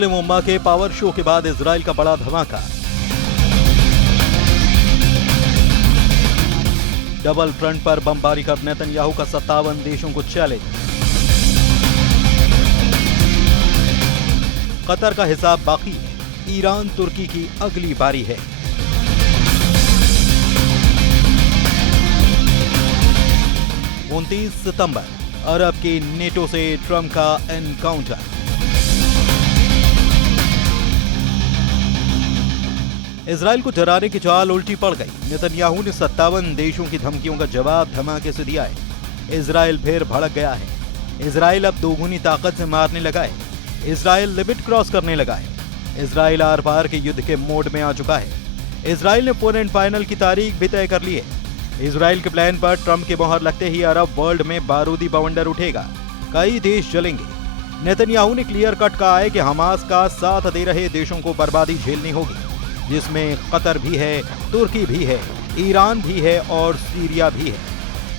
मुस्लिम उम्मा के power show के बाद इजराइल का बड़ा धमाका। डबल फ्रंट पर बमबारी कर नेतन्याहू का 57 देशों को चैलेंज। कतर का हिसाब बाकी है, ईरान तुर्की की अगली बारी है। उनतीस सितंबर, अरब की नेटो से ट्रंप का एनकाउंटर। इजराइल को डराने की चाल उल्टी पड़ गई। नेतन्याहू ने 57 देशों की धमकियों का जवाब धमाके से दिया है। इजराइल फिर भड़क गया है। इजराइल अब दोगुनी ताकत से मारने लगा है। इजराइल लिमिट क्रॉस करने लगा है। इजराइल आर पार के युद्ध के मोड में आ चुका है। इजराइल ने 4 एंड फाइनल की तारीख भी तय कर ली है। इजराइल के प्लान पर ट्रंप की मोहर लगते ही अरब वर्ल्ड में बारूदी बवंडर उठेगा, कई देश जलेंगे। नेतन्याहू ने क्लियर कट कहा है कि हमास का साथ दे रहे देशों को बर्बादी झेलनी होगी, जिसमें कतर भी है, तुर्की भी है, ईरान भी है और सीरिया भी है।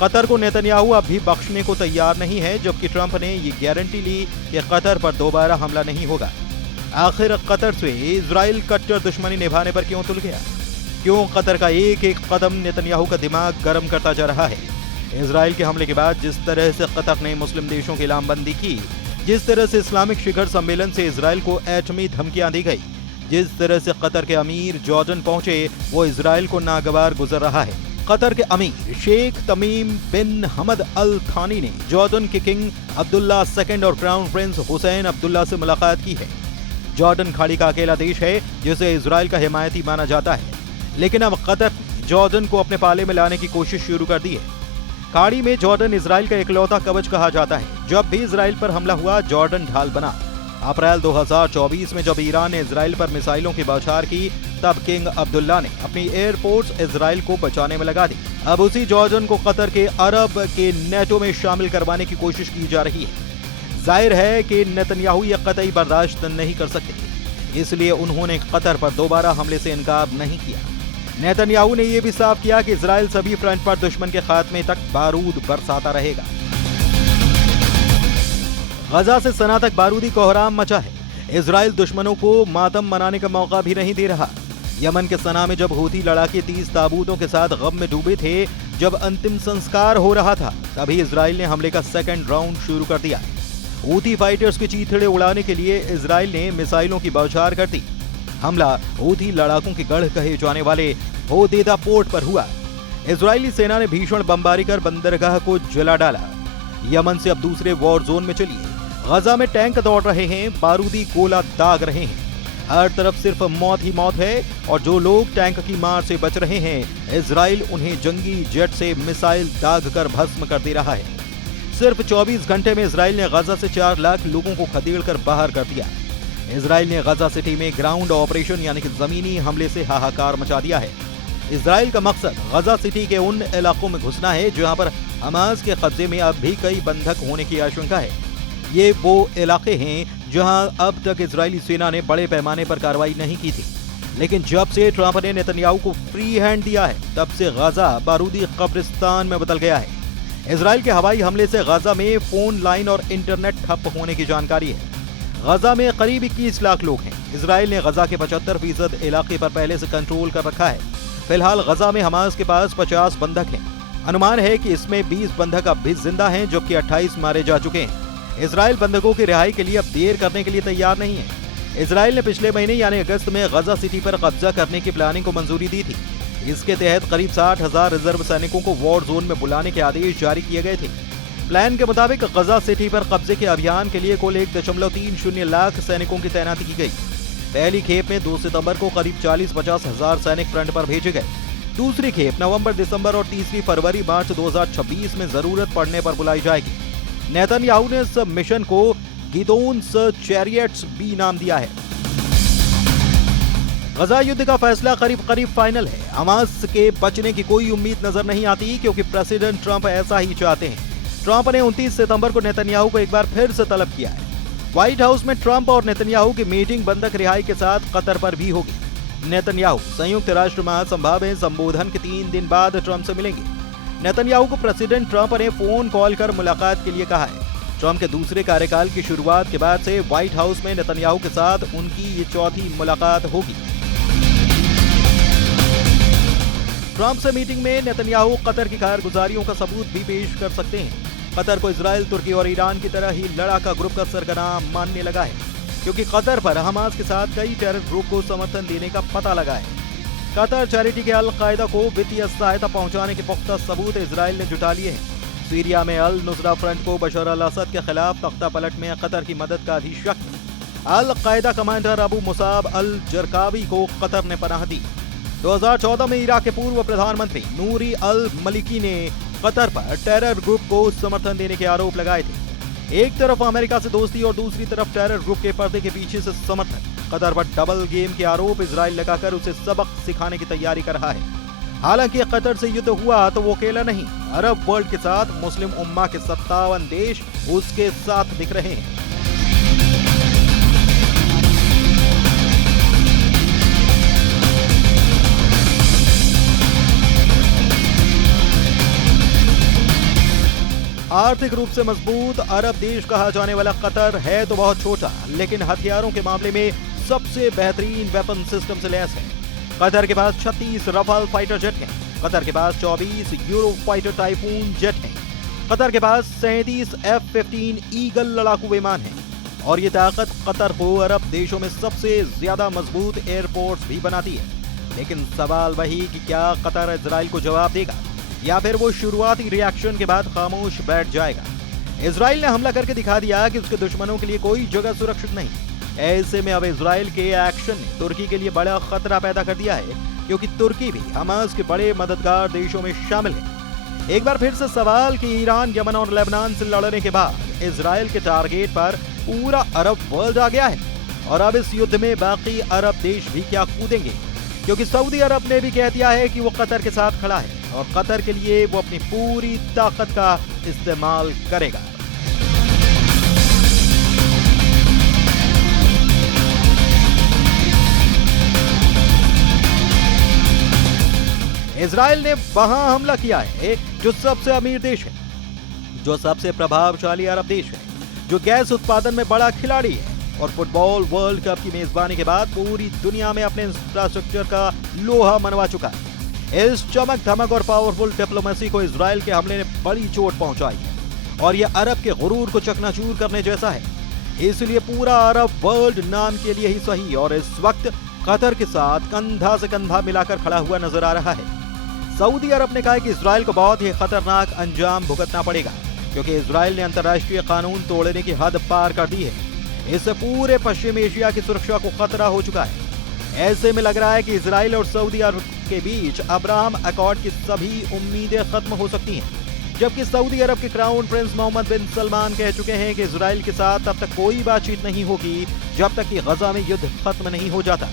कतर को नेतन्याहू अब भी बख्शने को तैयार नहीं है, जबकि ट्रंप ने ये गारंटी ली कि कतर पर दोबारा हमला नहीं होगा। आखिर कतर से इजराइल कट्टर दुश्मनी निभाने पर क्यों तुल गया? क्यों कतर का एक एक कदम नेतन्याहू का दिमाग गर्म करता जा रहा है? इजराइल के हमले के बाद जिस तरह से कतर ने मुस्लिम देशों की लामबंदी की, जिस तरह से इस्लामिक शिखर सम्मेलन से इजराइल को एटमी धमकियां दी गई, जिस तरह से कतर के अमीर जॉर्डन पहुंचे, वो इजराइल को नागवार गुजर रहा है। कतर के अमीर शेख तमीम बिन हमद अल थानी ने जॉर्डन के किंग अब्दुल्ला II और क्राउन प्रिंस हुसैन अब्दुल्ला से मुलाकात की है। जॉर्डन खाड़ी का अकेला देश है जिसे इजराइल का हिमायती माना जाता है, लेकिन अब कतर जॉर्डन को अपने पाले में लाने की कोशिश शुरू कर दी है। खाड़ी में जॉर्डन इजराइल का इकलौता कवच कहा जाता है। जब भी इजराइल पर हमला हुआ, जॉर्डन ढाल बना। अप्रैल 2024 में जब ईरान ने इजराइल पर मिसाइलों की बौछार की, तब किंग अब्दुल्ला ने अपनी एयरफोर्स इजराइल को बचाने में लगा दी। अब उसी जॉर्डन को कतर के अरब के नेटो में शामिल करवाने की कोशिश की जा रही है। जाहिर है कि नेतन्याहू यह कतई बर्दाश्त नहीं कर सकते, इसलिए उन्होंने कतर पर दोबारा हमले से इनकार नहीं किया। नेतन्याहू ने यह भी साफ किया कि इजराइल सभी फ्रंट पर दुश्मन के खात्मे तक बारूद बरसाता रहेगा। गजा से सना तक बारूदी कोहराम मचा है। इजराइल दुश्मनों को मातम मनाने का मौका भी नहीं दे रहा। यमन के सना में जब हूथी लड़ाके 30 ताबूतों के साथ गम में डूबे थे, जब अंतिम संस्कार हो रहा था, तभी इजराइल ने हमले का 2nd राउंड शुरू कर दिया। हूथी फाइटर्स के चीथड़े उड़ाने के लिए इजराइल ने मिसाइलों की बौछार कर दी। हमला हूथी लड़ाकों के गढ़ कहे जाने वाले होदेदा पोर्ट पर हुआ। इजरायली सेना ने भीषण बमबारी कर बंदरगाह को जला डाला। यमन से अब दूसरे वॉर जोन में चलिए। गजा में टैंक दौड़ रहे हैं, बारूदी गोला दाग रहे हैं। हर तरफ सिर्फ मौत ही मौत है, और जो लोग टैंक की मार से बच रहे हैं, इजराइल उन्हें जंगी जेट से मिसाइल दाग कर भस्म कर दे रहा है। सिर्फ 24 घंटे में इजराइल ने गजा से 4 लाख लोगों को खदेड़ कर बाहर कर दिया। इजराइल ने गजा सिटी में ग्राउंड ऑपरेशन यानी कि जमीनी हमले से हाहाकार मचा दिया है। इजराइल का मकसद गजा सिटी के उन इलाकों में घुसना है जहां पर हमास के कब्जे में अब भी कई बंधक होने की आशंका है। ये वो इलाके हैं जहां अब तक इजरायली सेना ने बड़े पैमाने पर कार्रवाई नहीं की थी, लेकिन जब से ट्रंप ने नेतन्याहू को फ्री हैंड दिया है, तब से गजा बारूदी कब्रिस्तान में बदल गया है। इजराइल के हवाई हमले से गजा में फोन लाइन और इंटरनेट ठप होने की जानकारी है। गजा में करीब 21 लाख लोग हैं। इजराइल ने गजा के 75% इलाके पर पहले से कंट्रोल कर रखा है। फिलहाल गजा में हमास के पास 50 बंधक हैं। अनुमान है कि इसमें 20 बंधक अब भी जिंदा हैं, जबकि 28 मारे जा चुके हैं। इजराइल बंधकों की रिहाई के लिए अब देर करने के लिए तैयार नहीं है। इजराइल ने पिछले महीने यानी अगस्त में गजा सिटी पर कब्जा करने की प्लानिंग को मंजूरी दी थी। इसके तहत करीब 60,000 रिजर्व सैनिकों को वॉर जोन में बुलाने के आदेश जारी किए गए थे। प्लान के मुताबिक गजा सिटी पर कब्जे के अभियान के लिए कुल 1.30 लाख सैनिकों की तैनाती की गई। पहली खेप में 2 सितंबर को करीब 40-50 हजार सैनिक फ्रंट पर भेजे गए। दूसरी खेप नवंबर, दिसंबर और तीसरी फरवरी मार्च 2026 में जरूरत पड़ने पर बुलाई जाएगी। नेतन्याहू ने इस मिशन को गिदोन्स चैरियट्स भी नाम दिया है। गजा युद्ध का फैसला करीब करीब फाइनल है। हमास के बचने की कोई उम्मीद नजर नहीं आती, क्योंकि प्रेसिडेंट ट्रंप ऐसा ही चाहते हैं। ट्रंप ने 29 सितंबर को नेतन्याहू को एक बार फिर से तलब किया है। व्हाइट हाउस में ट्रंप और नेतन्याहू की मीटिंग बंधक रिहाई के साथ कतर पर भी होगी। नेतन्याहू संयुक्त राष्ट्र महासभा में संबोधन के 3 दिन बाद ट्रंप से मिलेंगे। नेतन्याहू को प्रेसिडेंट ट्रंप ने फोन कॉल कर मुलाकात के लिए कहा है। ट्रंप के दूसरे कार्यकाल की शुरुआत के बाद से व्हाइट हाउस में नेतन्याहू के साथ उनकी ये चौथी मुलाकात होगी। ट्रंप से मीटिंग में नेतन्याहू कतर की कारगुजारियों का सबूत भी पेश कर सकते हैं। कतर को इजराइल, तुर्की और ईरान की तरह ही लड़ाका ग्रुप का सरगना मानने लगा है, क्योंकि कतर पर हमास के साथ कई टेरर ग्रुप को समर्थन देने का पता लगा है। कतर चैरिटी के अल कायदा को वित्तीय सहायता पहुंचाने के पुख्ता सबूत इजराइल ने जुटा लिए हैं। सीरिया में अल नुसरा फ्रंट को बशर अल असद के खिलाफ तख्ता पलट में कतर की मदद का भी शक है। Al Qaeda commander Abu Musab al Zarqawi को कतर ने पनाह दी। 2014 में इराक के पूर्व प्रधानमंत्री नूरी अल मलिकी ने कतर पर टेरर ग्रुप को समर्थन देने के आरोप लगाए थे। एक तरफ अमेरिका से दोस्ती और दूसरी तरफ टेरर ग्रुप के पर्दे के पीछे से समर्थन। कतर पर डबल गेम के आरोप इजराइल लगाकर उसे सबक सिखाने की तैयारी कर रहा है। हालांकि कतर से युद्ध हुआ तो वो अकेला नहीं, अरब वर्ल्ड के साथ मुस्लिम उम्मा के 57 देश उसके साथ दिख रहे हैं। आर्थिक रूप से मजबूत अरब देश कहा जाने वाला कतर है तो बहुत छोटा, लेकिन हथियारों के मामले में सबसे बेहतरीन वेपन सिस्टम से लैस है। कतर के पास 36 रफाल फाइटर जेट हैं। कतर के पास 24 यूरो फाइटर टाइफून जेट हैं। कतर के पास 37 F-15 ईगल लड़ाकू विमान हैं। और ये ताकत कतर को अरब देशों में सबसे ज्यादा मजबूत एयरपोर्ट्स भी बनाती है। लेकिन सवाल वही कि क्या कतर इजराइल को जवाब देगा या फिर वो शुरुआती रिएक्शन के बाद खामोश बैठ जाएगा। इजराइल ने हमला करके दिखा दिया कि उसके दुश्मनों के लिए कोई जगह सुरक्षित नहीं। ऐसे में अब इजराइल के एक्शन ने तुर्की के लिए बड़ा खतरा पैदा कर दिया है, क्योंकि तुर्की भी हमास के बड़े मददगार देशों में शामिल है। एक बार फिर से सवाल कि ईरान, यमन और लेबनान से लड़ने के बाद इजराइल के टारगेट पर पूरा अरब वर्ल्ड आ गया है। और अब इस युद्ध में बाकी अरब देश भी क्या कूदेंगे, क्योंकि सऊदी अरब ने भी कह दिया है कि वो कतर के साथ खड़ा है और कतर के लिए वो अपनी पूरी ताकत का इस्तेमाल करेगा। इजराइल ने वहां हमला किया है जो सबसे अमीर देश है, जो सबसे प्रभावशाली अरब देश है, जो गैस उत्पादन में बड़ा खिलाड़ी है और फुटबॉल वर्ल्ड कप की मेजबानी के बाद पूरी दुनिया में अपने इंफ्रास्ट्रक्चर का लोहा मनवा चुका है। इस चमक धमक और पावरफुल डिप्लोमेसी को इजराइल के हमले ने बड़ी चोट पहुंचाई है और यह अरब के गुरूर को चकनाचूर करने जैसा है। इसलिए पूरा अरब वर्ल्ड नाम के लिए ही सही और इस वक्त कतर के साथ कंधा से कंधा मिलाकर खड़ा हुआ नजर आ रहा है। सऊदी अरब ने कहा कि इजराइल को बहुत ही खतरनाक अंजाम भुगतना पड़ेगा, क्योंकि इजराइल ने अंतर्राष्ट्रीय कानून तोड़ने की हद पार कर दी है। इससे पूरे पश्चिम एशिया की सुरक्षा को खतरा हो चुका है। ऐसे में लग रहा है कि इजराइल और सऊदी अरब के बीच अब्राहम अकॉर्ड की सभी उम्मीदें खत्म हो सकती हैं, जबकि सऊदी अरब के क्राउन प्रिंस मोहम्मद बिन सलमान कह चुके हैं कि इजराइल के साथ तब तक कोई बातचीत नहीं होगी जब तक कि गजा में युद्ध खत्म नहीं हो जाता।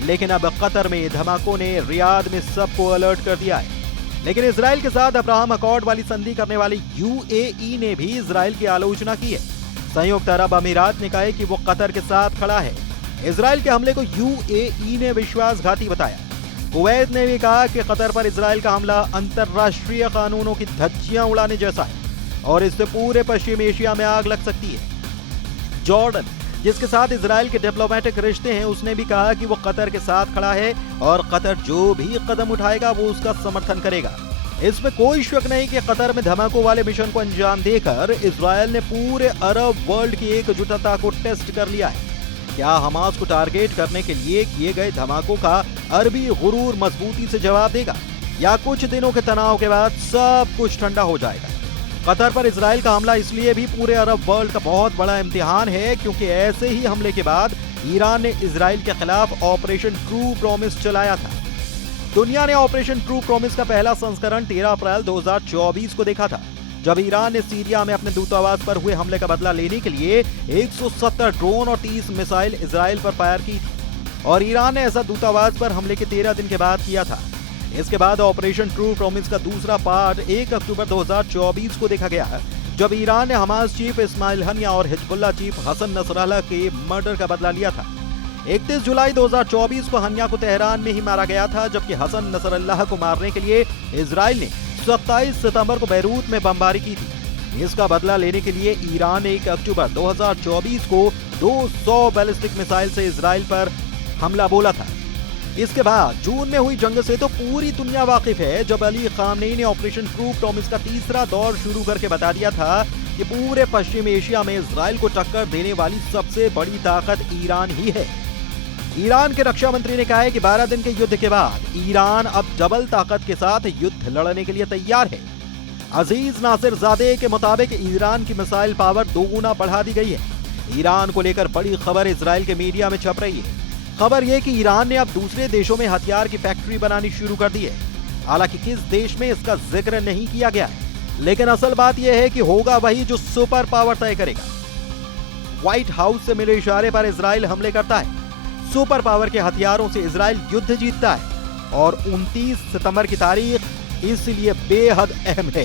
लेकिन अब कतर में धमाकों ने रियाद में सबको अलर्ट कर दिया है। लेकिन इजराइल के साथ अब्राहम अकॉर्ड वाली संधि करने वाली यूएई ने भी इजराइल की आलोचना की है। संयुक्त अरब अमीरात ने कहा है कि वो कतर के साथ खड़ा है। इजराइल के हमले को यूएई ने विश्वासघाती बताया। कुवैत ने भी कहा कि कतर पर इजराइल का हमला अंतर्राष्ट्रीय कानूनों की धज्जियां उड़ाने जैसा है और इससे पूरे पश्चिम एशिया में आग लग सकती है। जॉर्डन, जिसके साथ इजराइल के डिप्लोमेटिक रिश्ते हैं, उसने भी कहा कि वो कतर के साथ खड़ा है और कतर जो भी कदम उठाएगा वो उसका समर्थन करेगा। इसमें कोई शक नहीं कि कतर में धमाकों वाले मिशन को अंजाम देकर इजराइल ने पूरे अरब वर्ल्ड की एकजुटता को टेस्ट कर लिया है। क्या हमास को टारगेट करने के लिए किए गए धमाकों का अरबी गुरूर मजबूती से जवाब देगा, या कुछ दिनों के तनाव के बाद सब कुछ ठंडा हो जाएगा? कतर पर इजराइल का हमला इसलिए भी पूरे अरब वर्ल्ड का बहुत बड़ा इम्तिहान है, क्योंकि ऐसे ही हमले के बाद ईरान ने इजराइल के खिलाफ ऑपरेशन ट्रू प्रॉमिस चलाया था। दुनिया ने ऑपरेशन ट्रू प्रॉमिस का पहला संस्करण 13 अप्रैल 2024 को देखा था, जब ईरान ने सीरिया में अपने दूतावास पर हुए हमले का बदला लेने के लिए 170 ड्रोन और 30 मिसाइल इजराइल पर फायर की थी। और ईरान ने ऐसा दूतावास पर हमले के 13 दिन के बाद किया था। इसके बाद ऑपरेशन ट्रू प्रॉमिस का दूसरा पार्ट 1 अक्टूबर 2024 को देखा गया, जब ईरान ने हमास चीफ इस्माइल हनिया और हिजबुल्लाह चीफ हसन नसरल्लाह के मर्डर का बदला लिया था। 31 जुलाई 2024 को हनिया को तेहरान में ही मारा गया था, जबकि हसन नसरल्लाह को मारने के लिए इजराइल ने 27 सितंबर को बैरूत में बमबारी की थी। इसका बदला लेने के लिए ईरान ने 1 अक्टूबर 2024 को 200 बैलिस्टिक मिसाइल से इजराइल पर हमला बोला था। इसके बाद जून में हुई जंग से तो पूरी दुनिया वाकिफ है, जब अली खामनेई ने ऑपरेशन ट्रू प्रॉमिस का तीसरा दौर शुरू करके बता दिया था कि पूरे पश्चिम एशिया में इजराइल को टक्कर देने वाली सबसे बड़ी ताकत ईरान ही है। ईरान के रक्षा मंत्री ने कहा है कि 12 दिन के युद्ध के बाद ईरान अब डबल ताकत के साथ युद्ध लड़ने के लिए तैयार है। अजीज नासिरजादे के मुताबिक ईरान की मिसाइल पावर 2 गुना बढ़ा दी गई है। ईरान को लेकर बड़ी खबर इजराइल के मीडिया में छप रही है। खबर यह कि ईरान ने अब दूसरे देशों में हथियार की फैक्ट्री बनानी शुरू कर दी है। हालांकि किस देश में इसका जिक्र नहीं किया गया है, लेकिन असल बात यह है कि होगा वही जो सुपर पावर तय करेगा। व्हाइट हाउस से मिले इशारे पर इजराइल हमले करता है। सुपर पावर के हथियारों से इजराइल युद्ध जीतता है और 29 सितंबर की तारीख इसलिए बेहद अहम है।